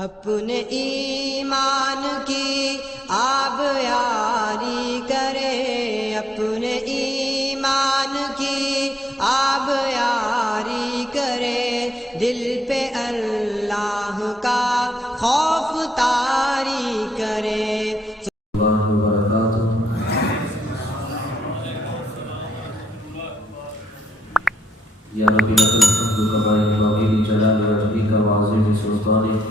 اپنے ایمان کی آب یاری کرے، اپنے ایمان کی آب یاری کرے، دل پہ اللہ کا خوف طاری کرے۔ اللہ وبرکاتہ۔ یا ربی لک الحمد کما ينبغي لجلال وجهك وعظیم سلطانك،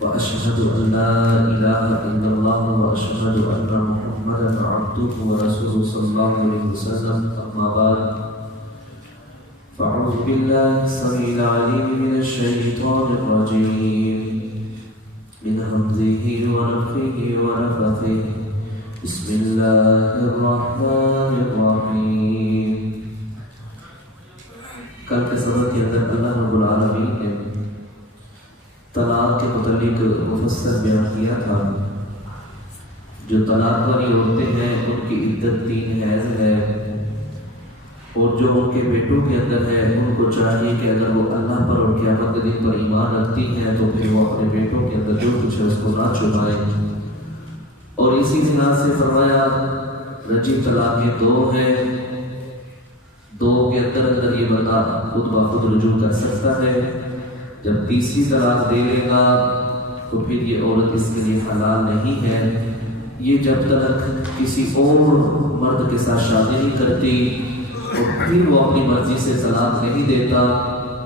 وأشهد أن لا إله إلا الله وأشهد أن محمدا عبده ورسوله صلى الله عليه وسلم، أما بعد فأعوذ بالله السميع العليم من الشيطان الرجيم من همزه ونفخه ونفثه، بسم الله الرحمن الرحيم۔ کل کے سبق کے اندر اللہ رب العالمین نے طلاق کے متعلق مفصل بیان کیا تھا۔ جو طلاق والی عورتیں ہیں ان کی عدت 3 حیض ہے، اور جو ان کے بیٹوں کے اندر ہے ان کو چاہیے کہ اگر وہ اللہ پر اور قیامت کے دن پر ایمان رکھتی ہیں تو پھر وہ اپنے بیٹوں کے اندر جو کچھ ہے اس کو نہ چھپائیں۔ اور اسی لحاظ سے فرمایا رجی طلاقیں 2 ہیں، 2 کے اندر یہ بندہ خود بخود رجوع کر سکتا ہے۔ جب تیسری طلاق دے لے گا تو پھر یہ عورت اس کے لیے حلال نہیں ہے۔ یہ جب تک کسی اور مرد کے ساتھ شادی نہیں کرتی اور پھر وہ اپنی مرضی سے طلاق نہیں دیتا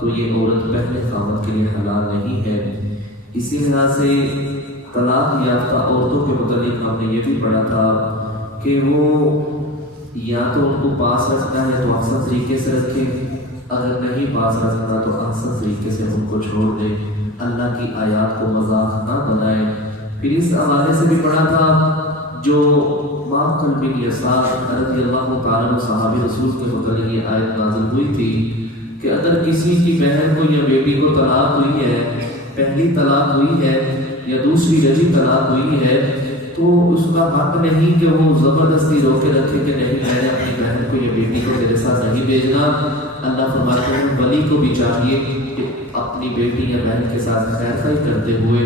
تو یہ عورت پہلے خاوند کے لیے حلال نہیں ہے۔ اسی لحاظ سے طلاق یافتہ عورتوں کے متعلق ہم نے یہ بھی پڑھا تھا کہ وہ یا تو ان کو پاس رکھنا ہے تو احسن طریقے سے رکھے، اگر نہیں پاس رکھنا تو احسن طریقے سے ان کو چھوڑ دے، اللہ کی آیات کو مذاق نہ بنائے۔ پھر اس حوالے سے بھی پڑھا تھا جو معقل بن یسار رضی اللہ تعالیٰ عنہ صحابی رسول کے متعلق یہ آیت نازل ہوئی تھی کہ اگر کسی کی بہن کو یا بیٹی کو طلاق ہوئی ہے، پہلی طلاق ہوئی ہے یا دوسری رجعی طلاق ہوئی ہے، تو اس کا حق نہیں کہ وہ زبردستی روکے رکھے کہ نہیں میں نے اپنی بہن کو یا بیٹی کو میرے ساتھ نہیں بھیجنا۔ اللہ فرماتے ہیں ولی کو بھی چاہیے کہ اپنی بیٹی یا بہن کے ساتھ خیر خواہی کرتے ہوئے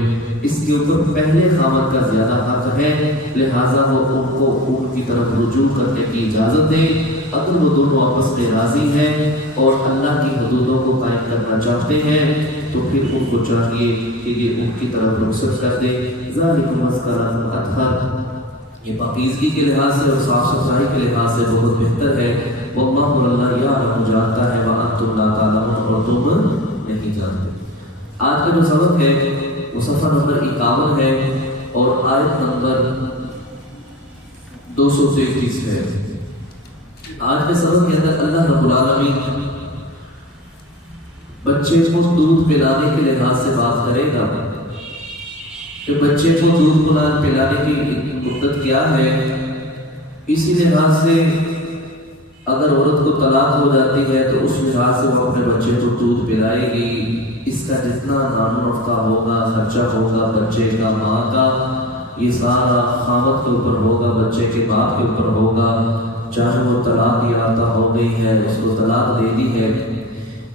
اس کے اوپر پہلے خاوند کا زیادہ حق ہے، لہٰذا وہ ان کو ان کی طرف رجوع کرنے کی اجازت دیں۔ اگر وہ دونوں آپس میں راضی ہیں اور اللہ کی حدودوں کو قائم کرنا چاہتے ہیں تو پھر ان کو چاہیے کہ یہ ان کی طرف رخصت کر دے۔ ذالکم اذکر اطہر، یہ پاکیزگی کے لحاظ سے اور صاف صفائی کے لحاظ سے بہت بہتر ہے۔ واللہ اللہ یعلم، جانتا ہے، وانتم لا تعلمون، اور تم نہیں جانتے۔ آج کا جو سبق ہے وہ صفحہ نمبر 51 ہے اور آیت نمبر 233 ہے۔ آج کے سبق کے اندر اللہ رب العالمین بچے کو دودھ پلانے کے لحاظ سے بات کرے گا کہ بچے کو دودھ پلانے کی مدت کیا ہے۔ اسی لحاظ سے اگر عورت کو طلاق ہو جاتی ہے تو اس لحاظ سے وہ اپنے بچے کو دودھ پلائے گی، اس کا جتنا نان و نفقہ ہوگا، خرچہ ہوگا بچے کا، ماں کا، یہ سارا خاوند کے اوپر ہوگا، بچے کے باپ کے اوپر ہوگا، چاہے وہ طلاق یافتہ ہو گئی ہے، اس کو طلاق دے دی ہے۔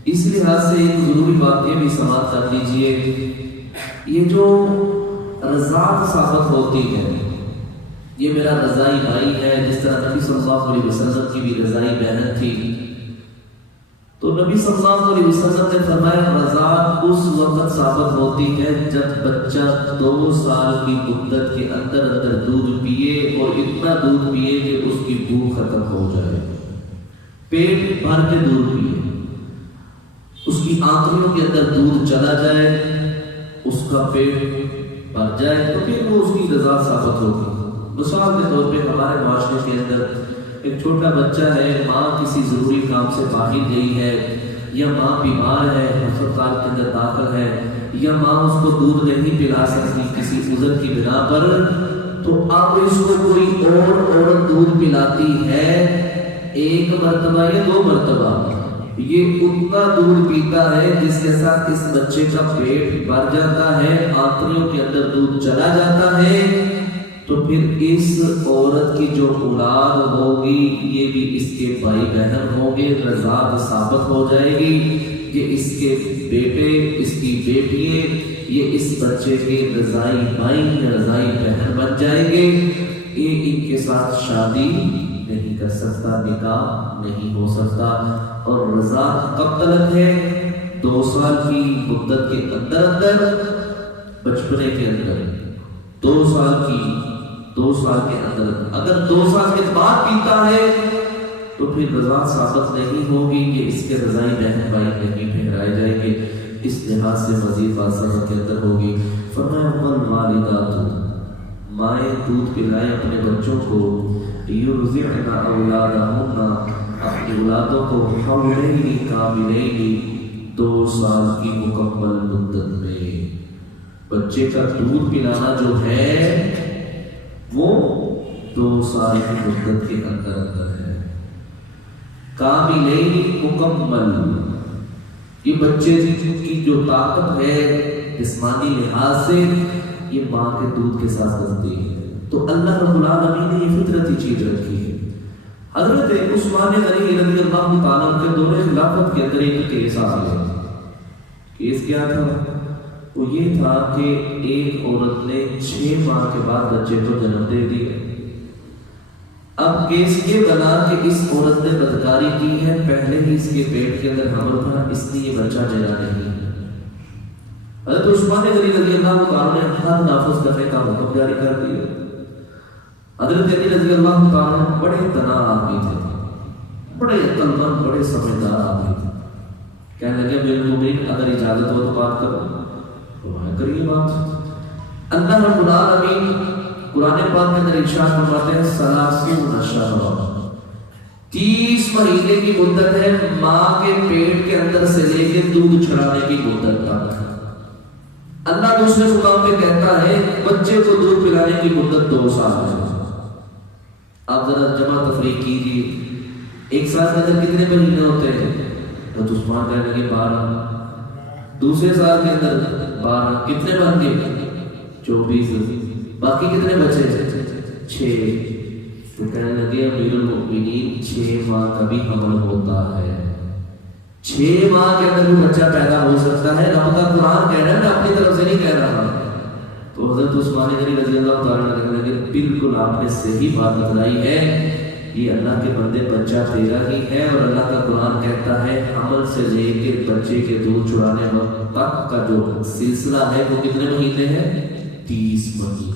اس لحاظ سے ایک ضروری بات یہ بھی سماعت کر لیجئے، یہ جو رضاعت ثابت ہوتی ہے، یہ میرا رضائی بھائی ہے، جس طرح نبی صلی اللہ علیہ وسلم کی بھی رضائی بہن تھی، تو نبی صلی اللہ علیہ وسلم نے فرمایا رضاعت اس وقت ثابت ہوتی ہے جب بچہ 2 سال کی مدت کے اندر دودھ پیے اور اتنا دودھ پیے کہ اس کی بھوک ختم ہو جائے، پیٹ بھر کے دودھ پیے، اس کی آنتڑیوں کے اندر دودھ چلا جائے، اس کا پیٹ بھر جائے تو پھر وہ اس کی رضاعت ثابت ہوگی۔ مثال کے طور پہ ہمارے معاشرے کے اندر ایک چھوٹا بچہ ہے، ماں کسی ضروری کام سے باہر گئی ہے، یا ماں بیمار ہے، ہسپتال کے اندر داخل ہے، یا ماں اس کو دودھ نہیں پلا سکتی کسی عذر کی بنا پر، تو اب اس کو کوئی اور عورت دودھ پلاتی ہے 1 مرتبہ یا 2 مرتبہ، یہ اتنا دودھ پیتا ہے جس کے ساتھ اس بچے کا پیٹ بھر جاتا ہے، آنتڑیوں کے اندر دودھ چلا جاتا ہے، تو پھر اس عورت کی جو اولاد ہوگی یہ بھی اس کے بھائی بہن ہوں گے، رضاعت ثابت ہو جائے گی۔ یہ اس کے بیٹے، اس کی بیٹیاں، یہ اس بچے کے رضائی بھائی یا رضائی بہن بن جائیں گے، یہ ان کے ساتھ شادی نہیں کر سکتا، نکاح نہیں ہو سکتا۔ اور رضا کب تلک ہے؟ 2 سال کی مدت کے اندر، بچپنے کے اندر 2 سال کے اندر، اگر 2 سال کے بعد پیتا ہے تو پھر رضا ثابت نہیں ہوگی کہ اس کے رضائی بہن بھائی نہیں ٹھہرائے جائیں گے، اس لحاظ سے مزید بات سبق کے اندر ہوگی۔ فرمایا والوالدات، مائیں دودھ پلائیں اپنے بچوں کو، یرضعن اولادہن، اپنی اولادوں کو حولین کاملین، 2 سال کی مکمل مدت میں۔ بچے کا دودھ پلانا جو ہے وہ 2 سال کی مدت کے اندر ہے، کاملین مکمل۔ یہ بچے کی جو طاقت ہے جسمانی لحاظ سے یہ ماں کے دودھ کے ساتھ بنتی ہے، تو اللہ رب العالمین نے یہ فطرتی چیز رکھی ہے۔ حضرت عثمان غنی رضی اللہ تعالیٰ کے دور خلافت کے اندر ایک کیس آ گیا۔ کیس کیا تھا؟ وہ یہ تھا کہ ایک عورت نے 6 ماہ کے بعد بچے کو جنم دے دیا۔ اب کیس یہ بنا کہ اس عورت نے بدکاری کی ہے، پہلے ہی اس کے پیٹ کے اندر حمل تھا، اس لیے یہ بچہ جنا نہیں ہے۔ حضرت عثمان غنی رضی اللہ تعالیٰ نے حد نافذ کرنے کا حکم جاری کر دیا۔ حضرت علی رضی اللہ تعالیٰ بڑے تنا آدمی تھے، بڑے عقل مند، بڑے سمجھدار آدمی تھے۔ کہنے لگے میرے مومن اگر اجازت ہو تو بات کرو، کریے بات۔ اللہ رب العالمین قرآن پاک کے اندر ارشاد فرماتے ہیں 30 شہر، 30 مہینے کی مدت ہے ماں کے پیٹ کے اندر سے لے کے دودھ چھڑانے کی مدت تک۔ اللہ دوسرے مقام پہ کہتا ہے بچے کو دودھ پلانے کی مدت 2 سال ہے۔ آپ ذرا جمع تفریق کیجیے، 1 سال کے اندر کتنے مہینے ہوتے ہیں؟ حضرت عثمان کہنے لگے 12۔ دوسرے سال کے اندر 12، کتنے بن گئے؟ 24۔ باقی کتنے بچے؟ 6۔ تو کہنے لگے امیر المؤمنین 6 ماہ کا بھی حمل ہوتا ہے، 6 ماہ کے اندر بھی بچہ پیدا ہو سکتا ہے۔ رب کا قرآن کہہ رہا ہے، میں اپنی طرف سے نہیں کہہ رہا۔ تو حضرت عثمان غنی رضی اللہ تعالیٰ نے کہنے لگے بالکل آپ نے صحیح بات بتلائی ہے، یہ اللہ کے بندے بچہ تیرا ہی ہے، اور اللہ کا قرآن کہتا ہے حمل سے لے کے بچے کے دودھ چھڑانے وقت تک کا جو سلسلہ ہے وہ کتنے مہینے ہے؟ 30 مہینے۔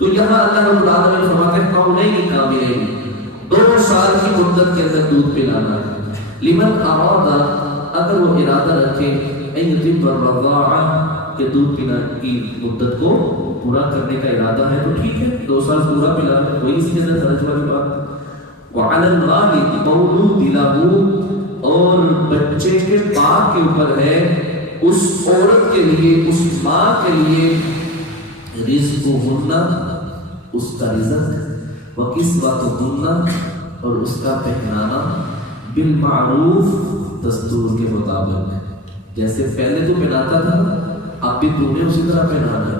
تو یہاں اللہ رب العالمین فرماتے ہیں قولین کاملین، 2 سال کی مدت کے اندر دودھ پلانا ہے۔ لمن اراد، اگر وہ ارادہ رکھے ان یتم الرضاعہ کہ دودھ پلانے کی مدت کو پورا کرنے کا ارادہ ہے تو ٹھیک ہے، 2 سال پورا پلانا، کوئی اس کے اندر حرج والی بات نہیں۔ وعلی الوالد مولود لہ، اور بچے کے باپ کے اوپر ہے، اس عورت کے لیے، اس ماں کے لیے، رزقہن، اس کا رزق، وکسوتہن، اور اس کا پہنانا، بالمعروف، دستور کے مطابق۔ جیسے پہلے تو پہناتا تھا، اب بھی تمہیں اسی طرح پہنانا ہے،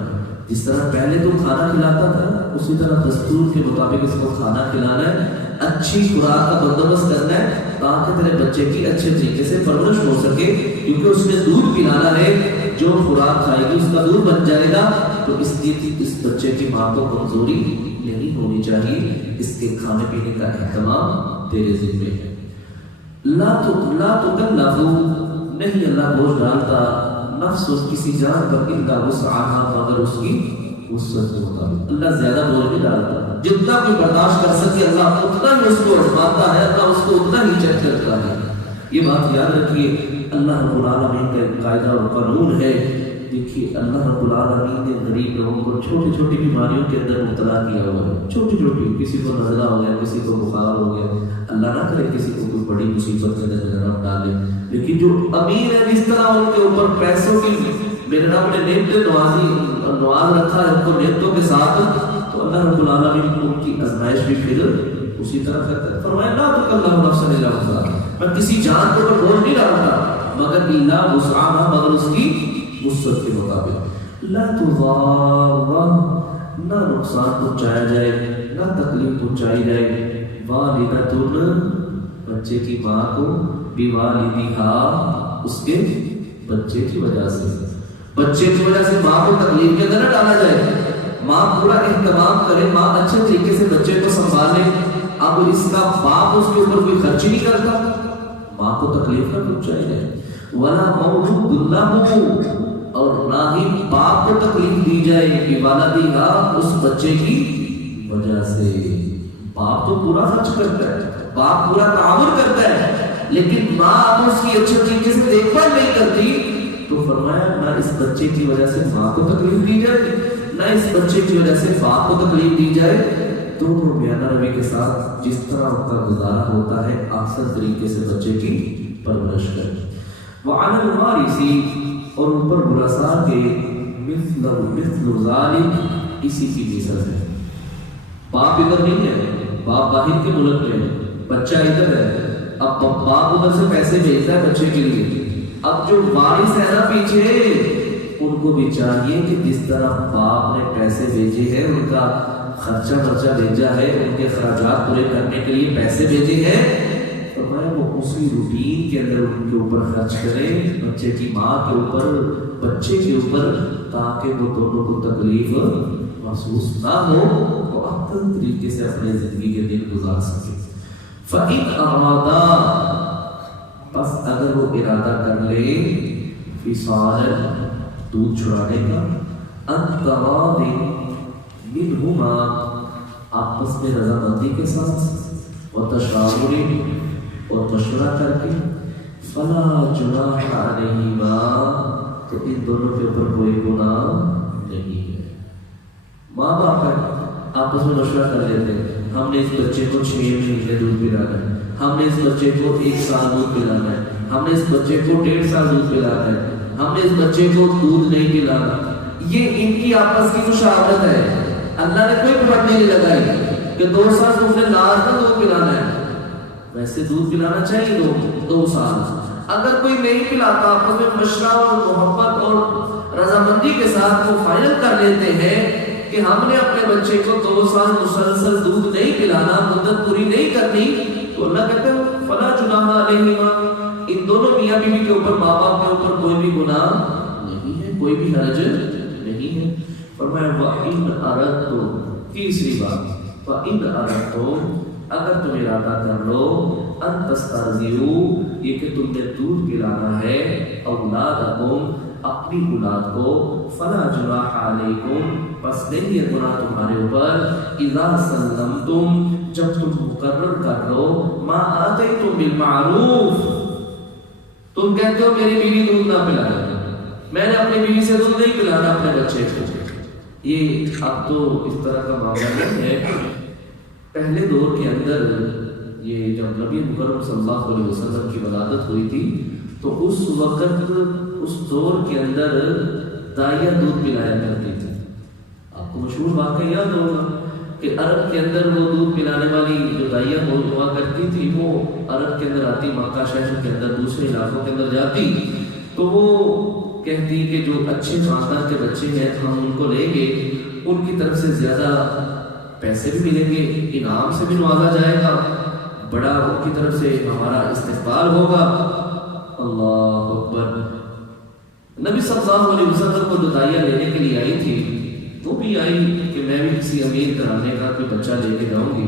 جس طرح پہلے تو کھانا کھلاتا تھا اسی طرح دستور کے مطابق اس کو کھانا کھلانا ہے، اچھی خوراک کا بندوبست کرنا ہے تاکہ تیرے بچے کی اچھے طریقے سے پرورش ہو سکے، کیونکہ اس نے دودھ پلانا ہے، جو خوراک کھائے گی اس کا دودھ بن جائے گا، تو اس لیے اس بچے کی ماں کو کمزوری نہیں ہونی چاہیے، اس کے کھانے پینے کا اہتمام تیرے ذمہ ہے۔ لا تکلف، نہیں اللہ بوجھ ڈالتا، نفس کسی جان پر الا وسعها، مگر اس کی وسعت کے مطابق۔ اللہ زیادہ بوجھ نہیں ڈالتا، جتنا کوئی برداشت کر سکے اللہ اتنا ہی اس کو آزماتا ہے، اللہ اس کو اتنا ہی چیک کرتا ہے۔ یہ بات یاد رکھیے، اللہ رب العالمین کا ایک قاعدہ اور قانون ہے۔ دیکھیے اللہ رب العالمین نے غریب لوگوں کو چھوٹی چھوٹی بیماریوں کے اندر مبتلا کیا ہوا ہے، چھوٹی چھوٹی، کسی کو نزلہ ہو گیا، کسی کو بخار ہو گیا، اللہ نہ کرے کسی کو کوئی بڑی مصیبت کے اندر رب ڈالے، لیکن جو امیر ہے جس طرح ان کے اوپر پیسوں کی میرے رب نے نعمتیں نواز رکھا ہے ان کو نعمتوں کے ساتھ، تو اللہ رب العالمین ان کی آزمائش بھی پھر اسی طرح کرتا ہے۔ فرمایا لا تکلف نفسا الا وسعها، میں کسی جان کو بوجھ نہیں ڈالتا مگر الا وسعها، مگر اس کی وسعت کے مطابق۔ لا تضار، نہ نقصان پہنچایا جائے، نہ تکلیف پہنچائی جائے، والدۃ، بچے کی ماں کو، بوالدہا، اس کے بچے کی وجہ سے، بچے کی وجہ سے ماں کو تکلیف کے اندر نہ ڈالا جائے، ماں پورا اہتمام کرے، ماں اچھے طریقے سے بچے کو سنبھالے، اب اس کا باپ اس کے اوپر کوئی خرچ نہیں کرتا، ماں کو تکلیف نہ پہنچائی جائے، ولا مولود لہ، اور نہ ہی باپ کو تکلیف دی جائے کہ والدیہا، اس بچے کی وجہ سے۔ باپ تو پورا خرچ کرتا ہے، باپ پورا تعاون کرتا ہے، لیکن ماں اب اس کی اچھے طریقے سے دیکھ بھال نہیں کرتی، تو فرمایا نہ اس بچے کی وجہ سے ماں کو تکلیف دی جائے، نہ اس بچے کی وجہ سے باپ کو تکلیف دی جائے۔ دونوں میاں روی کے ساتھ جس طرح ان کا گزارا ہوتا ہے احسن طریقے سے بچے کی پرورش کریں۔ وعلی الوارث، اور اوپر ورثاء کے مثل ذالک، اسی کی مثال ہے۔ باپ ادھر نہیں ہے، باپ باہر کے ملک میں ہے، بچہ ادھر ہے، اب باپ ادھر سے پیسے بھیجتا ہے بچے کے لیے، اب جو وارث ہے نا پیچھے، ان کو بھی چاہیے کہ جس طرح باپ نے پیسے بھیجے ہیں، ان کا خرچہ بھیجا ہے، ان کے اخراجات پورے کرنے کے لیے پیسے بھیجے ہیں، فرمایا وہ اسی روٹین کے اندر ان کے اوپر خرچ کریں، بچے کی ماں کے اوپر، بچے کے اوپر، تاکہ وہ دونوں کو تکلیف محسوس نہ ہو، وہ احسن طریقے سے اپنے زندگی کے دن گزار سکے۔ فَإِنْ أَرَادَا، بس اگر وہ ارادہ کر لے، فِصَالًا، دودھ چھڑانے کا، عَنْ تَرَاضٍ مِنْهُمَا، آپس میں رضامندی کے ساتھ، وَتَشَاوُرٍ، اور مشورہ کر کے، فَلَا جُنَاحَ عَلَيْهِمَا، تو ان دونوں کے اوپر کوئی گناہ نہیں ہے۔ ماں باپ ہے، آپس میں مشورہ کر لیتے ہیں، ہم نے اس بچے کو 6 مہینے دودھ پلانا ہے، ہم نے اس بچے کو 1 سال دودھ پلانا ہے، ہم نے اس بچے کو 1.5 سال دودھ پلانا ہے، ہم نے اس بچے کو دودھ نہیں پلانا، یہ ان کی آپس کی مشاورت ہے، اللہ نے کوئی پابندی نہیں لگائی کہ 2 سال تم نے لازم دودھ پلانا ہے، ویسے دودھ پلانا چاہیے 2 سال، اگر کوئی نہیں پلاتا، آپس میں مشورہ اور محبت اور رضامندی کے ساتھ وہ فائنل کر لیتے ہیں کہ ہم نے اپنے بچے کو 2 سال مسلسل دودھ نہیں پلانا، مدت پوری نہیں کرنی، تو اللہ کہتے ہیں فلا جناح علیہما، ان دونوں میاں بیوی کے اوپر، ماں باپ کے اوپر کوئی بھی گناہ نہیں ہے، کوئی بھی حرج نہیں ہے۔ فرمایا وَإِنْ أَرَدْتُمْ، تیسری بات، وَإِنْ أَرَدْتُمْ، اگر تم ارادہ کر لو، ان تسترضعوا، یہ کہ تم نے دودھ پلانا ہے، اولادکم، اپنی اولاد کو، فلا جناح علیکم، پس نہیں ہے گناہ تمہارے اوپر، اذا سلمتم، جب تم مقرر کر لو، ما آتیتم بالمعروف، تم کہتے ہو میری بیوی دودھ نہ پلائے، میں نے اپنی بیوی سے دودھ نہیں پلانا اپنے بچے کو، یہ اب تو اس طرح کا معاملہ نہیں ہے۔ پہلے دور کے اندر یہ جب نبی مکرم صلی اللہ علیہ وسلم کی ولادت ہوئی تھی، تو اس وقت اس دور کے اندر دائیاں دودھ پلایا کرتی تھی۔ آپ کو مشہور واقعہ یاد ہوگا کہ عرب کے اندر وہ دودھ پلانے والی جو دائیاں ہوا کرتی تھی، وہ عرب کے اندر آتی، مکہ شہر کے اندر، دوسرے علاقوں کے اندر جاتی، تو وہ کہتی کہ جو اچھے خاندان کے بچے ہیں ہم ان کو لیں گے، ان کی طرف سے زیادہ پیسے بھی ملیں گے، انعام سے بھی نوازا جائے گا، بڑا ان کی طرف سے ہمارا استقبال ہوگا۔ اللہ اکبر۔ نبی صلی اللہ علیہ وسلم کو جو دائیاں لینے کے لیے آئی تھی، وہ بھی آئی کہ میں بھی کسی امیر گھرانے کا کوئی بچہ لے کے جاؤں گی،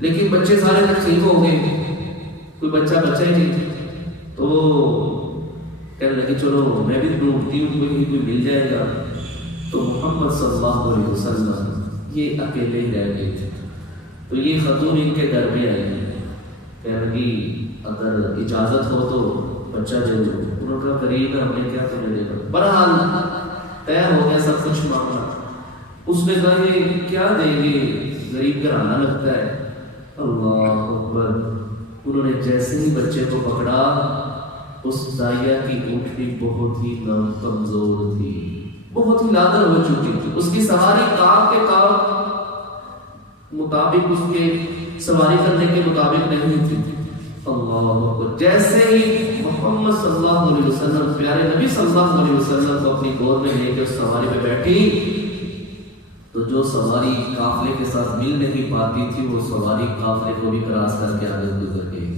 لیکن بچے سارے تقسیم ہو گئے، کوئی بچہ ہی نہیں، تو کہنے لگے چلو میں بھی ڈھونڈتی ہوں، کوئی مل جائے گا۔ تو محمد صلی اللہ علیہ وسلم یہ اکیلے ہی رہ گئے تھے، تو یہ خاتون ان کے گھر میں آئی، کہنے لگی اگر اجازت ہو تو بچہ دے دو۔ انہوں نے کہا قریب ہے، ہم نے کیا تمہیں دے گا، بہرحال طے ہو گیا سب کچھ معاملہ۔ اس نے کہا یہ کیا دیں گے، غریب گھرانہ لگتا ہے۔ اللہ اکبر۔ انہوں نے جیسے ہی بچے کو پکڑا، اس دائیا کی اونٹنی بہت ہی کمزور تھی، بہت ہی لادر ہو چکی تھی، اس کی سواری کاپ کے کاپ مطابق، اس کے سواری کرنے کے مطابق نہیں تھی۔ اللہ اکبر۔ جیسے ہی محمد صلی اللہ علیہ وسلم، پیارے نبی صلی اللہ علیہ وسلم کو اپنی گود میں لے کے اس سواری پہ بیٹھی، تو جو سواری قافلے کے ساتھ مل نہیں پاتی تھی، وہ سواری قافلے کو بھی کراس کر کے آگے گزر گئی۔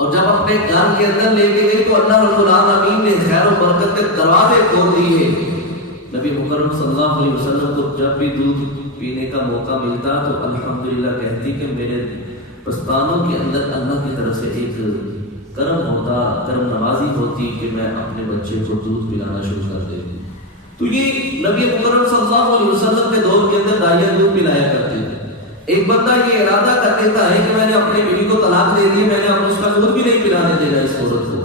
اور جب اپنے گھر کے اندر لے کے گئی تو اللہ رب العالمین نے خیر و برکت کے دروازے کھول دیے. نبی مکرم صلی اللہ علیہ وسلم کو جب بھی دودھ پینے کا موقع ملتا تو الحمدللہ کہتی کہ میرے پستانوں کے اندر اللہ کی طرف سے ایک کرم ہوتا، کرم نوازی ہوتی کہ میں اپنے بچے کو دودھ پلانا شروع کر دیتی. تو یہ نبی مکرم صلی اللہ علیہ وسلم کے دور کے اندر دائیاں دودھ پلایا کرتی تھی. ایک بندہ یہ ارادہ کر دیتا ہے کہ میں نے اپنی بیوی کو طلاق دے دی، میں نے اب اس کا دودھ بھی نہیں پلانے دینا اس عورت کو،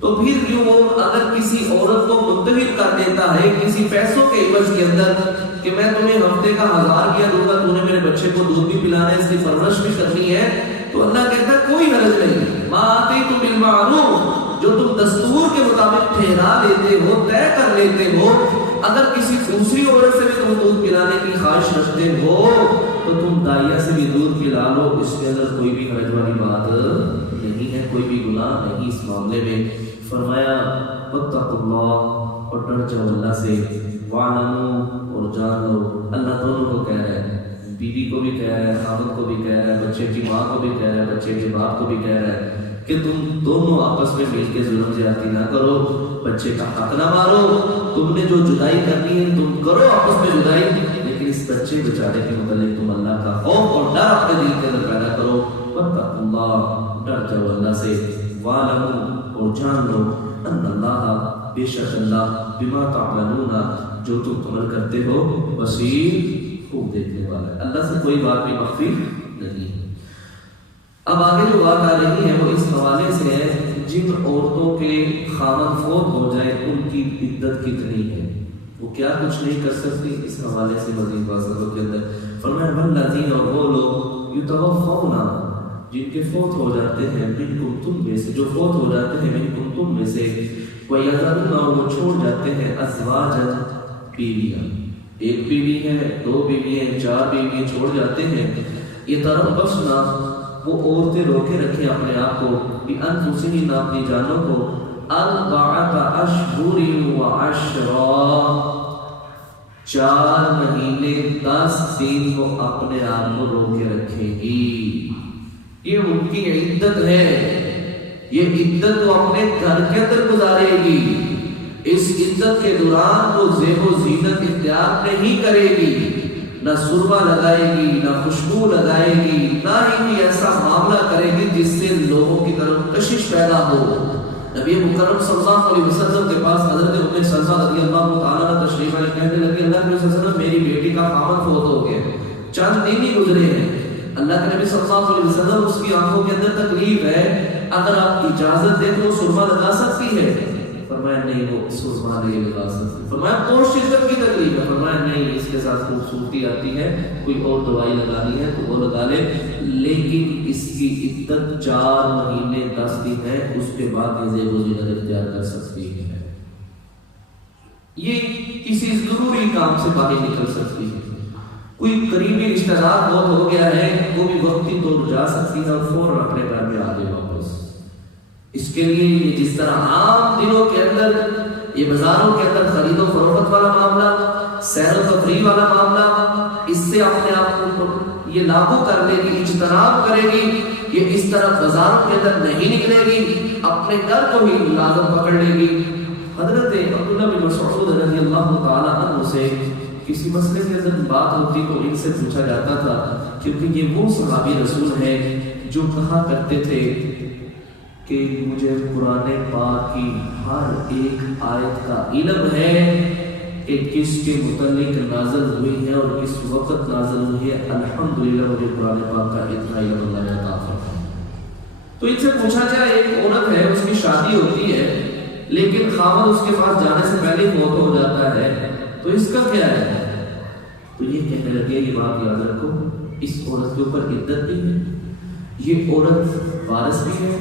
تو پھر کیوں وہ اگر کسی عورت کو منتخب کر دیتا ہے کسی پیسوں کے عوض کے اندر کہ میں تمہیں ہفتے کا 1000 کیا دوں گا، تو نے میرے بچے کو دودھ بھی پلانا ہے، اس کی پرورش بھی کرنی ہے، تو اللہ کہتا ہے کوئی حرج نہیں. ما آتیتم بالمعروف، جو تم دستور کے مطابق ٹھہرا لیتے ہو، طے کر لیتے ہو، اگر کسی دوسری عورت سے بھی تم دودھ پلانے کی خواہش رکھتے ہو تو تم دائیا سے بھی دودھ پلا لو، اس کے اندر کوئی بھی حرج والی بات نہیں ہے، کوئی بھی گناہ نہیں اس معاملے میں. فرمایا واتقوا اللہ، اور ڈر جاؤ اللہ سے، واعلموا، اور جان لو. اللہ دونوں کو کہہ رہا ہے، بیوی کو بھی کہہ رہا ہے، خاوند کو بھی کہہ رہا ہے، بچے کی ماں کو بھی کہہ رہا ہے، بچے کے باپ کو بھی کہہ رہا ہے کہ تم دونوں آپس میں مل کے ظلم زیادتی نہ کرو، بچے کا حق نہ مارو، تم نے جو جدائی کرنی ہے تم کرو آپس میں جدائی، لیکن اس بچے بیچارے کے متعلق تم اللہ کا خوف اور ڈر اپنے دل کے اندر پیدا کرو. واتقوا اللہ، ڈر جاؤ اللہ سے، واعلموا، اور جان لو، ان اللہ، بے شک اللہ، بما تعملون، جو تم عمل کرتے ہو، بصیر، خوب دیکھنے والا ہے. اللہ سے کوئی بات بھی مخفی نہیں. اب آگے جو بات آ رہی ہے وہ اس حوالے سے ہے جن عورتوں کے خاوند فوت ہو جائے ان کی عدت کتنی ہے، وہ کیا کچھ نہیں کر سکتی. اس حوالے سے مزید باتوں کے اندر فرمایا والذین، اور وہ لوگ یتوفون، جن کے فوت ہو جاتے ہیں، منکم، تم میں سے، جو فوت ہو جاتے ہیں، منکم، تم میں سے، ویذرون، اور وہ چھوڑ جاتے ہیں، ازواجا، بیویاں، ایک بیوی ہے، 2 بیوی ہیں، 4 بیوی چھوڑ جاتے ہیں، یتربصن، وہ عورتیں روکے رکھیں اپنے آپ کو، بانفسہن، اپنی جانوں کو، 4 اشہر وعشرا، 4 مہینے 10 دن وہ اپنے آپ کو روکے رکھیں گی. یہ ان کی عدت ہے، یہ عدت وہ اپنے گھر کے اندر گزارے گی. اس عدت کے دوران وہ زیب و زینت اختیار نہیں کرے گی، نہ سرما لگائے گی، نہ خوشبو لگائے گی، نہ ہی کوئی ایسا معاملہ کرے گی جس سے لوگوں کی طرف کشش پیدا ہو. نبی مکرم صلی اللہ علیہ وسلم کے پاس حضرت ام سلمہ رضی اللہ تعالیٰ عنہ تشریف لے کہنے لگی اللہ کے رسول صلی اللہ علیہ وسلم میری بیٹی کا خاوند فوت ہو گیا، چند دن ہی گزرے ہیں. اللہ کے نبی صلی اللہ علیہ وسلم اس کی آنکھوں کے اندر تکلیف ہے، اگر آپ اجازت دیں تو سرما لگا سکتی ہے. فرمایا نہیں، وہ سرما نہیں لگا سکتی. فرمایا تو شدت کی تکلیف ہے. فرمایا نہیں، اس کے ساتھ خوبصورتی آتی ہے، کوئی اور دوائی لگانی ہے تو وہ لگا لے، لیکن اس کی عدت 4 مہینے 10 دن ہے، اس کے بعد یہ زیب و زینت اختیار کر سکتی ہے. یہ کسی ضروری کام سے باہر نکل سکتی ہے، کوئی قریبی رشتہ دار بہت ہو گیا ہے وہ بھی وقتی طور جا سکتی ہے اور فوراً اپنے گھر میں آ جائے واپس. اس کے لیے یہ جس طرح عام دنوں کے اندر یہ بازاروں کے اندر خرید و فروخت والا معاملہ، سیر و تفریح والا معاملہ، اس سے اپنے آپ کو یہ لاگو کر لے گی، اجتناب کرے گی، یہ اس طرح بازاروں کے اندر نہیں نکلے گی، اپنے گھر کو ہی لازم پکڑ لے گی. حضرت عبداللہ بن مسعود رضی اللہ تعالی عنہ سے کسی مسئلے کے اندر بات ہوتی تو ان سے پوچھا جاتا تھا، کیونکہ یہ وہ صحابی رسول ہے جو کہا کرتے تھے کہ مجھے قرآن پاک کی ہر ایک آیت کا علم ہے کہ کس کے متعلق نازل ہوئی ہے اور کس وقت نازل ہوئی ہے. الحمدللہ مجھے قرآن پاک کا اتنا علم اللہ نے عطا فرمایا. تو ان سے پوچھا جائے ایک عورت ہے، اس کی شادی ہوتی ہے لیکن خاوند اس کے پاس جانے سے پہلے فوت ہو جاتا ہے، تو اس کا کیا ہے؟ تو یہ کہنے لگے یہ بات یاد رکھو، اس عورت کے اوپر عدت بھی ہے، یہ عورت وارث بھی ہے،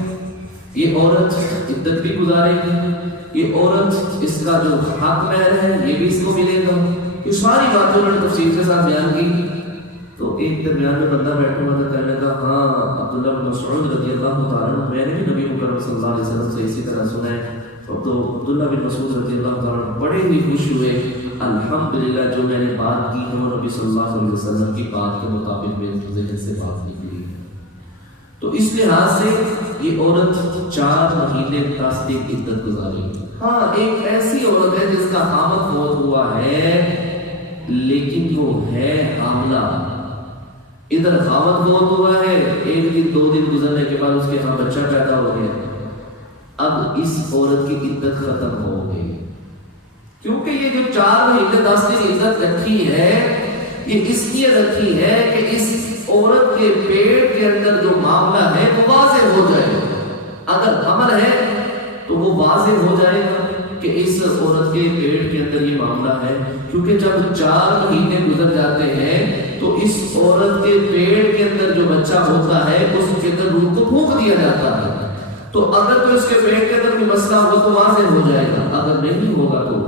یہ عورت عدت بھی گزارے گی، یہ عورت اس کا جو حق مہر ہے یہ بھی اس کو ملے گا. یہ ساری باتیں انہوں نے تفصیل کے ساتھ بیان کی. تو ایک درمیان میں بندہ بیٹھا ہوا تھا، کہنے لگا ہاں عبداللہ بن مسعود رضی اللہ تعالیٰ عنہ، میں نے بھی نبی مکرم صلی اللہ علیہ وسلم سے اسی طرح سنا ہے. تو عبداللہ بن مسعود رضی اللہ تعالیٰ عنہ بڑے ہی خوش ہوئے، الحمدللہ جو میں نے بات کی ہے وہ نبی صلی اللہ علیہ وسلم کی بات کے مطابق میرے ذہن سے بات نکلی. تو اس لحاظ سے یہ عورت 4 مہینے 10 دن عدت گزاری. ہاں ایک ایسی عورت ہے جس کا خامد فوت ہوا ہے لیکن وہ ہے حاملہ. ادھر خامد فوت ہوا ہے، 1 دن 2 دن گزرنے کے بعد اس کے ہاں بچہ پیدا ہو گیا. اب اس عورت کی عدت ختم ہو گئی کیونکہ یہ جو 4 مہینے 10 دن عدت رکھی ہے یہ اس لیے رکھی ہے کہ اس عورت کے پیٹ کے اندر جو معاملہ ہے وہ واضح ہو جائے. اگر حمل ہے تو وہ واضح ہو جائے گا کہ اس عورت کے پیٹ کے اندر یہ معاملہ ہے. کیونکہ جب 4 مہینے گزر جاتے ہیں تو اس عورت کے پیٹ کے اندر جو بچہ ہوتا ہے اس کے اندر روح کو پھونک دیا جاتا ہے. تو اگر تو اس کے پیٹ کے اندر کوئی مسئلہ ہوگا تو واضح ہو جائے گا، اگر نہیں ہوگا تو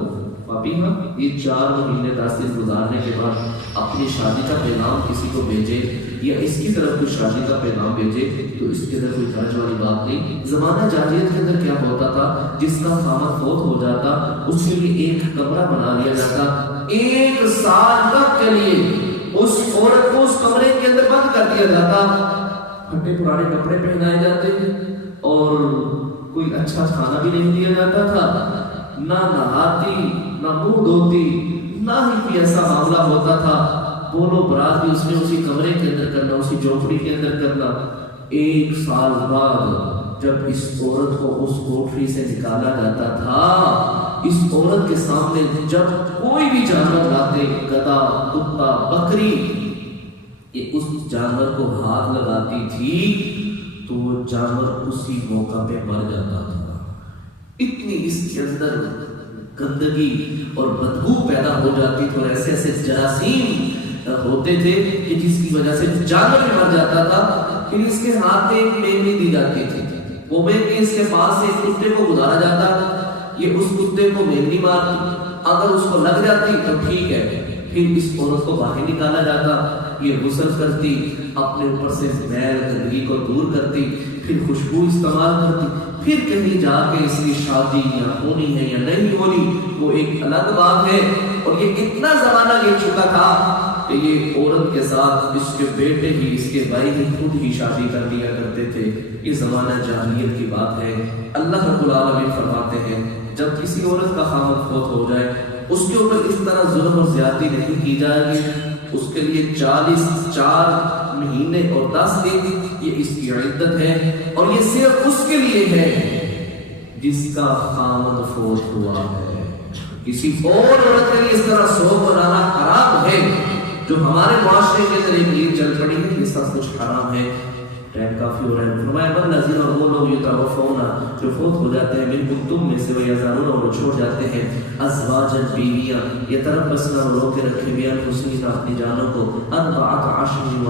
فاطمہ یہ 4 مہینے 10 دن گزارنے کے بعد اپنی شادی کا پیغام کسی کو بھیجے یا اس کی طرف کوئی شادی کا پیغام بھیجے تو اس کے اندر کوئی حرج والی بات نہیں. زمانہ جاہلیت کے اندر کیا ہوتا تھا، جس کا خامد فوت ہو جاتا اس کے لیے ایک کمرہ بنا لیا جاتا، 1 سال تک کے لیے اس عورت کو اس کمرے کے اندر بند کر دیا جاتا. پھٹے پرانے کپڑے پہنائے جاتے اور کوئی اچھا کھانا بھی نہیں دیا جاتا تھا، نہ نہاتی نہ منہ دھوتی، نہ ہی کوئی ایسا معاملہ ہوتا تھا. بولو برات بھی اس نے اسی کمرے کے اندر کرنا، اسی جھونپڑی کے اندر کرنا. 1 سال بعد جب اس عورت کو اس کوٹری سے نکالا جاتا تھا، اس عورت کے سامنے جب کوئی بھی جانور لاتے، گدھا، کتا، بکری، یہ اس جانور کو ہاتھ لگاتی تھی تو وہ جانور اسی موقع پہ مر جاتا تھا. اتنی اس کے اندر گندگی اور بدبو پیدا ہو جاتی تھی اور ایسے ایسے جراثیم ہوتے تھے کہ جس کی وجہ سے جانور بھی مر جاتا تھا. پھر اس کے ہاتھ میں ایک مینگنی دی جاتی تھی، وہ مینگنی اس کے پاس سے ایک کتے کو گزارا جاتا، یہ اس کتے کو مینگنی مارتی، اگر اس کو لگ جاتی تو ٹھیک ہے. پھر اس عورت کو باہر نکالا جاتا، یہ غسل کرتی، اپنے اوپر سے میل گندگی کو دور کرتی، پھر خوشبو استعمال کرتی. پھر کہیں جا کے اس کی شادی یا ہونی ہے یا نہیں ہونی وہ ایک الگ بات ہے. اور یہ اتنا زمانہ لے چکا تھا کہ یہ عورت کے ساتھ اس کے بیٹے ہی، اس کے بھائی ہی خود ہی شادی کر دیا کرتے تھے. یہ زمانہ جاہلیت کی بات ہے. اللہ رب العالمین فرماتے ہیں جب کسی عورت کا خامد فوت ہو جائے اس کے اوپر اس طرح ظلم اور زیادتی نہیں کی جائے گی. اس کے لیے 4 مہینے اور 10 دن یہ اس کی عدت ہے. اور یہ صرف اس کے لیے ہے جس کا خامد فوت ہوا ہے. کسی اور عورت کے لیے اس طرح سوگ منانا حرام ہے. جو ہمارے معاشرے کے اندر ایک لیے چل پڑی ہے یہ سب کچھ حرام ہے. ٹائم کافی ہو رہا ہے. فرمایا والذین، اور وہ لوگ یتوفون جو فوت ہو جاتے ہیں، منکم تم میں سے، ویذرون اور چھوڑ جاتے ہیں، ازواجا بیویاں، یتربصن اور روکے رکھے ہوئے انفسہن اپنی جانوں کو، 14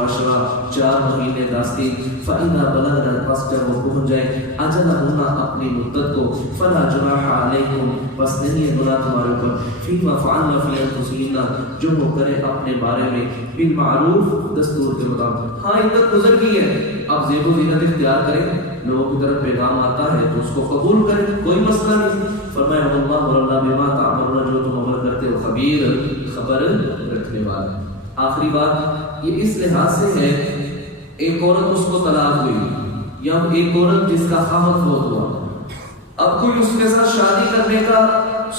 اشہر 4 مہینے 10 دن، فإذا بلغن پس جب وہ پہنچ جائے اجلہن اپنی مدت کو، فلا جناح علیکم پس نہیں ہے گناہ تمہارے اوپر، فیما فعلن فی انفسہن جو وہ کرے اپنے بارے میں، بالمعروف دستور کے مطابق. ہاں عدت گزر گئی ہے، اب زیب و زینت اختیار کریں، لوگوں کی طرف پیغام آتا ہے تو اس کو قبول کریں، کوئی مسئلہ نہیں. فرمایا اللہ اور اللہ بما تعملون جو تم عمل کرتے ہو خبیر، خبر رکھنے والا. آخری بات یہ اس لحاظ سے ہے، ایک عورت اس کو طلاق ہوئی یا ایک عورت جس کا خامد فوت ہوا، اب کوئی اس کے ساتھ شادی کرنے کا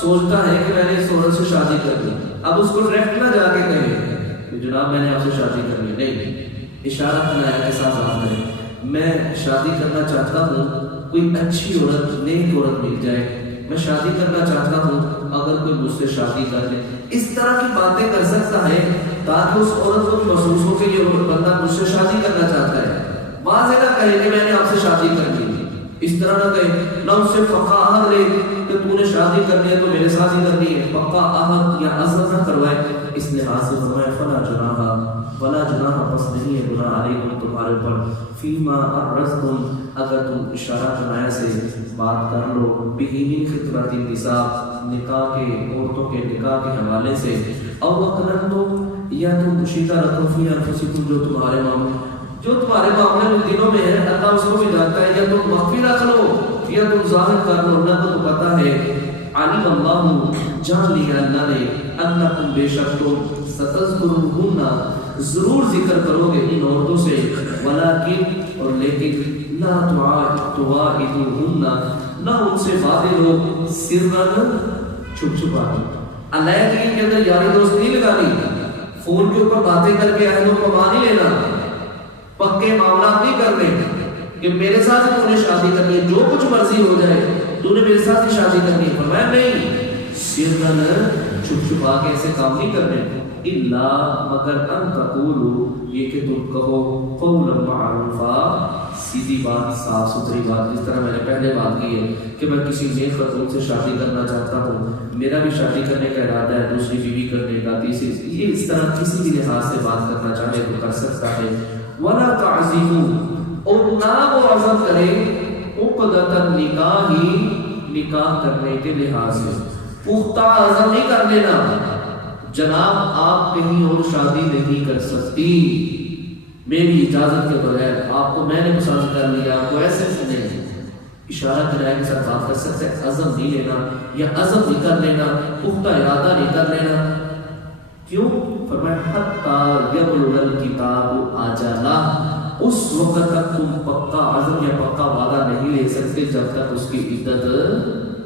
سوچتا ہے کہ میں نے اس عورت سے شادی کر لی. اب اس کو ڈائریکٹ نہ جا کے کہے کہ جناب میں نے آپ سے شادی کر لی، نہیں، اشارہ کیا کے ساتھ ظاہر ہے میں شادی کرنا چاہتا ہوں، کوئی اچھی عورت، نیک عورت مل جائے، میں شادی کرنا چاہتا ہوں، اگر کوئی مجھ سے شادی کر لے. اس طرح کی باتیں کر سکتا ہے تاکہ اس عورت کو محسوس ہو کہ یہ بندہ مجھ سے شادی کرنا چاہتا ہے. واضح نہ کہے کہ میں نے آپ سے شادی کر لی، اس طرح نہ کہے، نہ اس سے پکا عہد لے کہ تو نے شادی کرنی ہے تو میرے ساتھ ہی کرنی ہے، پکا عہد یا عزم نہ کروائے. اس لحاظ سے فرمایا فلا جناح پس نہیں ہے گناہ علیکم تمہارے اوپر، فیما عرضتم اگر تم اشارہ کنایہ سے بات کر لو، بہ من خطبۃ النساء نکاح کے، عورتوں کے نکاح کے حوالے سے، او اقررتم یا تم مشیدہ رکھو فی انفسکم جو تمہارے معاملے میں دنوں میں ہے، اللہ اس کو بھی جانتا ہے، یا تم مخفی رکھ لو یا تم ظاہر کر لو، اللہ کو تو پتہ ہے. علم اللہ جان لیا اللہ نے، انکم بے شک تم ستذکرونہن ضرور ذکر کرو گے ان عورتوں سے، ولیکن اور لیکن لا تواعدوہن، نہ ان سے وعدے لو سرن چھپ چھپا کے، علیحدگی کے اندر یاری دوست نہیں لگانی، فون کے اوپر باتیں کر کے اہلوں کو مان نہیں لینا، پکے معاملات نہیں کرنے کہ میرے ساتھ تو نے شادی کرنی ہے، جو کچھ مرضی ہو جائے تو نے میرے ساتھ ہی شادی کرنی ہے۔ فرمایا نہیں، سرن چھپ چھپا کے ایسے کام نہیں کرنے، الا مگر ان تقولوا، یہ کہ تم کہو قولا معروفا، سیدھی بات، صاف ستھری بات، جس طرح میں نے پہلے بات کی ہے کہ میں کسی نیک خاتون سے شادی کرنا چاہتا ہوں، میرا بھی شادی کرنے کا ارادہ ہے، دوسری بیوی کرنے کا، تیسری، یہ اس طرح کسی بھی لحاظ سے بات کرنا چاہے تو کر سکتا ہے۔ ولا تعزموا، اور نہ وہ عزم کرے عقدۃ النکاح، نکاح کرنے کے لحاظ سے پختہ عزم نہیں کر لینا، جناب آپ کہیں اور شادی نہیں کر سکتی میری اجازت کے بغیر، آپ کو میں نے پسند کر لیا، آپ کو ایسے نہیں، اشارہ کرائے کے ساتھ بات کر سکتے، عزم نہیں لینا یا عزم نہیں کر لینا، پختہ ارادہ نہیں کر لینا۔ کیوں؟ فرمایا حتی یبلغ الکتاب اجلہ، اس وقت تک تم پکا عزم یا پکا وعدہ نہیں لے سکتے جب تک اس کی عدت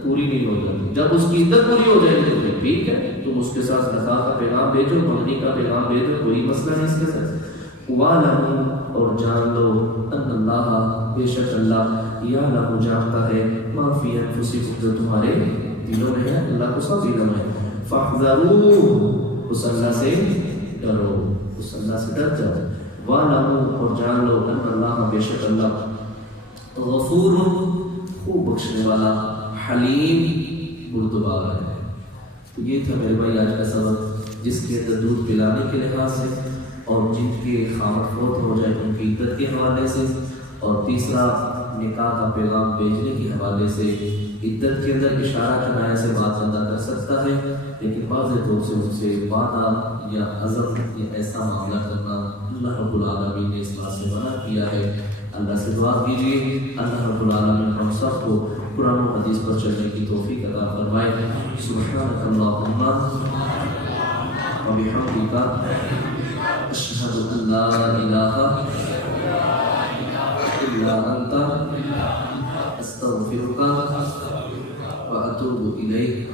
پوری نہیں ہو جاتی۔ جب اس کی عدت پوری ہو جائے گی تو ٹھیک ہے، تم اس کے ساتھ نکاح کا پیغام بھیجو، منگنی کا پیغام بھیجو، کوئی مسئلہ نہیں اس کے ساتھ۔ وَاعْلَمُوا، اور جان لو، ان اللہ، بے شک اللہ، یعلم، جانتا ہے، ما فی انفسکم، جو تمہارے دلوں میں ہے، اللہ کو سب علم ہے۔ فاحذروہ، اس اللہ سے ڈرو، اس اللہ سے ڈر جاؤ۔ وَاعْلَمُوا، اور جان لو، ان اللہ، بے شک اللہ، غفور، خوب بخشنے والا، حلیم، بردبار ہے۔ تو یہ تھا میرے بھائی آج کا سبق، جس کے اندر دودھ پلانے کے لحاظ سے، اور جن کے خامد فوت ہو جائے ان کی عدت کے حوالے سے، اور تیسرا نکاح کا پیغام بھیجنے کے حوالے سے۔ عدت کے اندر اشارہ کنایہ سے بات بندہ کر سکتا ہے، لیکن بعض طور سے ان سے وعدہ یا عزم یا ایسا معاملہ کرنا اللہ رب العالمین نے اس بات سے منع کیا ہے۔ اللہ سے دعا کیجیے اللہ رب العالمین ہم سب کو قرآن و حدیث پر چلنے کی توفیق عطا فرمائے۔ سبحانک اللہم و بحمدک، اشہد ان لا الہ الا انت، استغفرک و اتوب الیک۔